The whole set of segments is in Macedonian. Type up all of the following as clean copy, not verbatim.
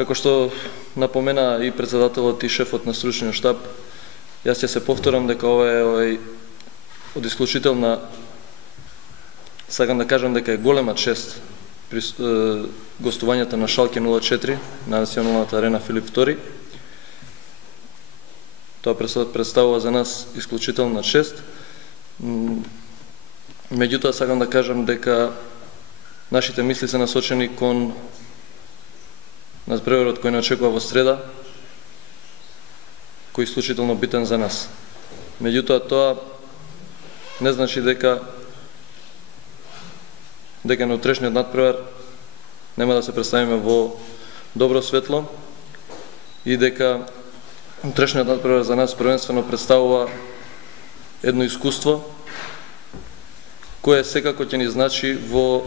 Како што напомена и председателот и шефот на стручниот штаб, јас ќе се повторам дека ова е од исклучителна, сакам да кажам дека е голема чест при гостувањето на Шалке 04 на националната арена Филип II. Тоа представува за нас исклучителна чест. Меѓутоа сакам да кажам дека нашите мисли се насочени кон надпреварот кој не очекува во среда, кој е исклучително битен за нас. Меѓутоа тоа не значи дека на утрешниот надпревар нема да се представиме во добро светло и дека утрешниот надпревар за нас првенствено представува едно искуство кое секако ќе ни значи во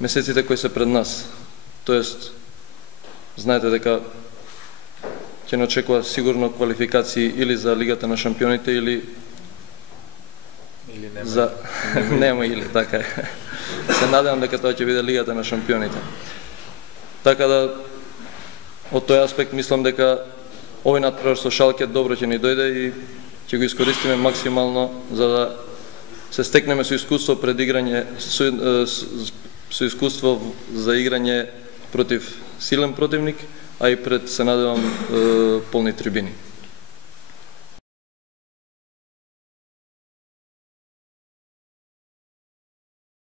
месеците кои се пред нас. Тоест, знаете дека ќе не очекува сигурно квалификации или за Лигата на шампионите или нема. За нема или така е. Се надевам дека тоа ќе биде Лигата на шампионите. Така да од тој аспект мислам дека овој надпревар со Шалке добро ќе ни дојде и ќе го искористиме максимално за да се стекнеме со искуство пред играње со искуство за играње против силен противник, а и пред, се надевам, полни трибини.